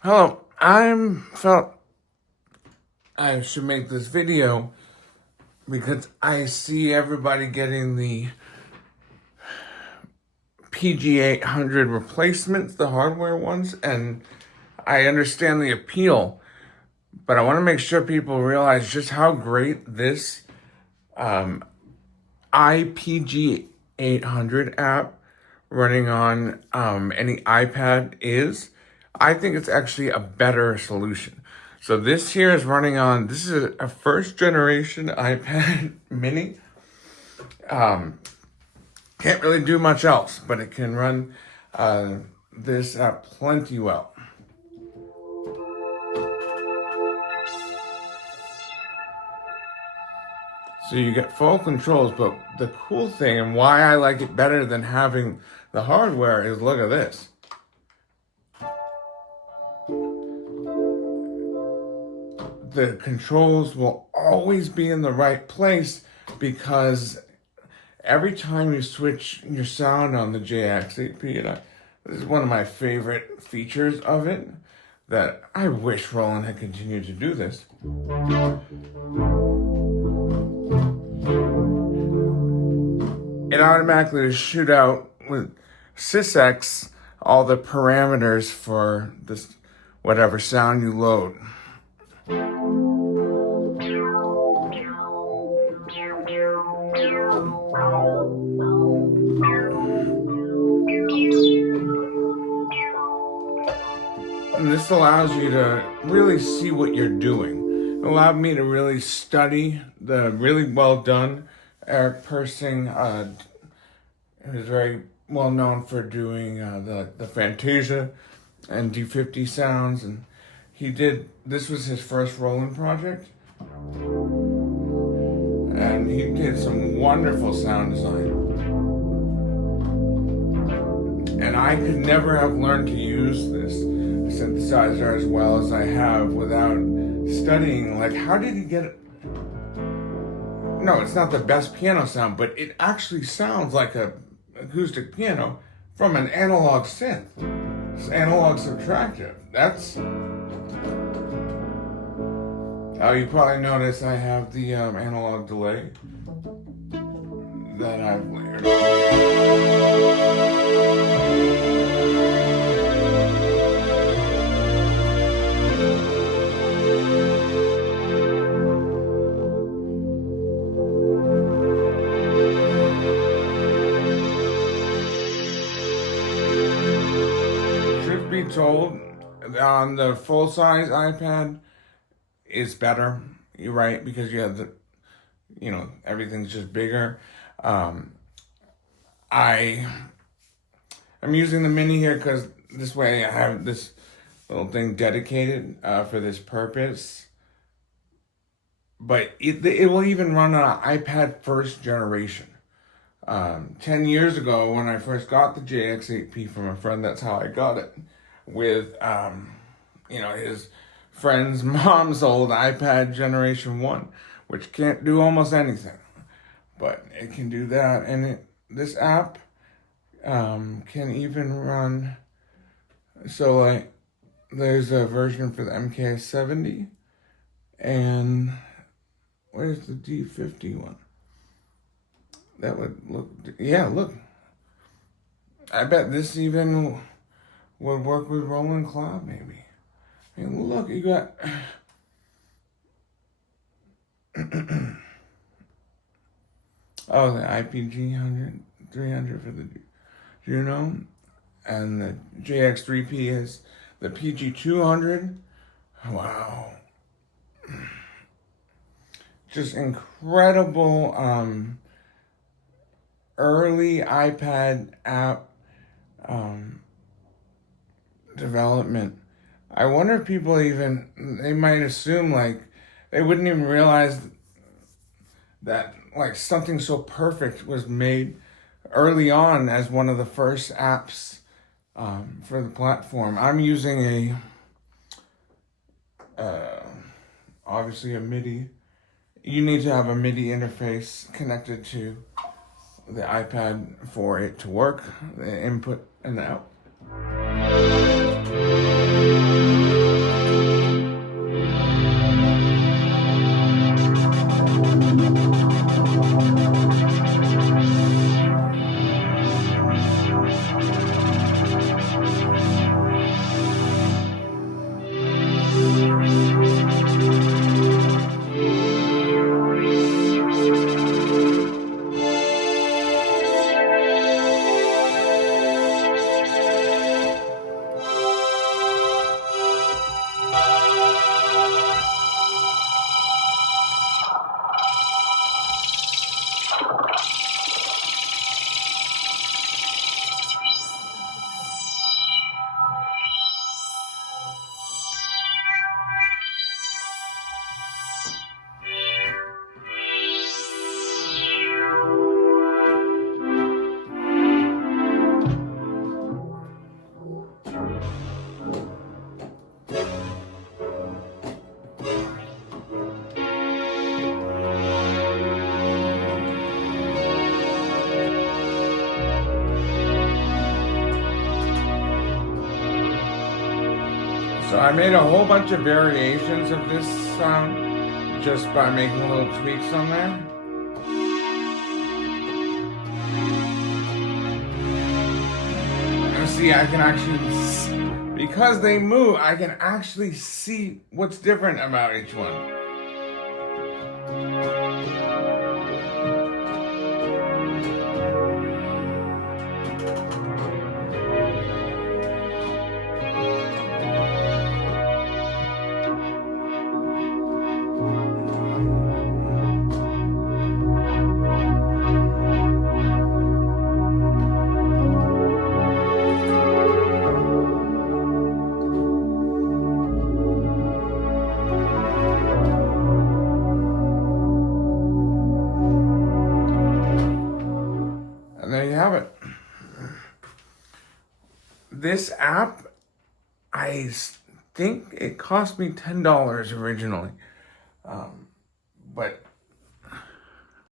Hello, I felt I should make this video because I see everybody getting the PG-800 replacements, the hardware ones, and I understand the appeal, but I want to make sure people realize just how great this iPG800 app running on any iPad is. I think it's actually a better solution. So this here is running on, this is a first generation iPad mini. Can't really do much else, but it can run this app plenty well. So you get full controls, but the cool thing and why I like it better than having the hardware is look at this. The controls will always be in the right place because every time you switch your sound on the JX8P, and this is one of my favorite features of it, that I wish Roland had continued to do this. It automatically will shoot out with sysx all the parameters for this whatever sound you load. And this allows you to really see what you're doing. It allowed me to really study the really well done Eric Persing, who's very well known for doing the Fantasia and D50 sounds. And this was his first Roland project. And he did some wonderful sound design. And I could never have learned to use this synthesizer as well as I have without studying, like, how did he get it? No, it's not the best piano sound, but it actually sounds like a acoustic piano from an analog synth. It's analog subtractive. That's... Oh, you probably noticed I have the analog delay that I've layered. Truth be told, on the full-size iPad, is better. You're right, because you have everything's just bigger. I'm using the mini here because this way I have this little thing dedicated for this purpose. But it will even run on an iPad first generation. 10 years ago, when I first got the JX8P from a friend, that's how I got it. With, his friend's mom's old iPad Generation 1, which can't do almost anything. But it can do that, and this app can even run, so like, there's a version for the MK70, and where's the D50 one? That would look, yeah, look. I bet this even would work with Roland Cloud, maybe. I mean, look, you got... Oh, the iPG800, 300 for the Juno, and the JX3P is the PG-200. Wow. Just incredible early iPad app development. I wonder if people they might assume, like, they wouldn't even realize that, like, something so perfect was made early on as one of the first apps for the platform. I'm using obviously a MIDI. You need to have a MIDI interface connected to the iPad for it to work, the input and the out. So I made a whole bunch of variations of this sound just by making little tweaks on there. And see, I can actually, because they move, I can actually see what's different about each one. And there you have it. This app, I think it cost me $10 originally. But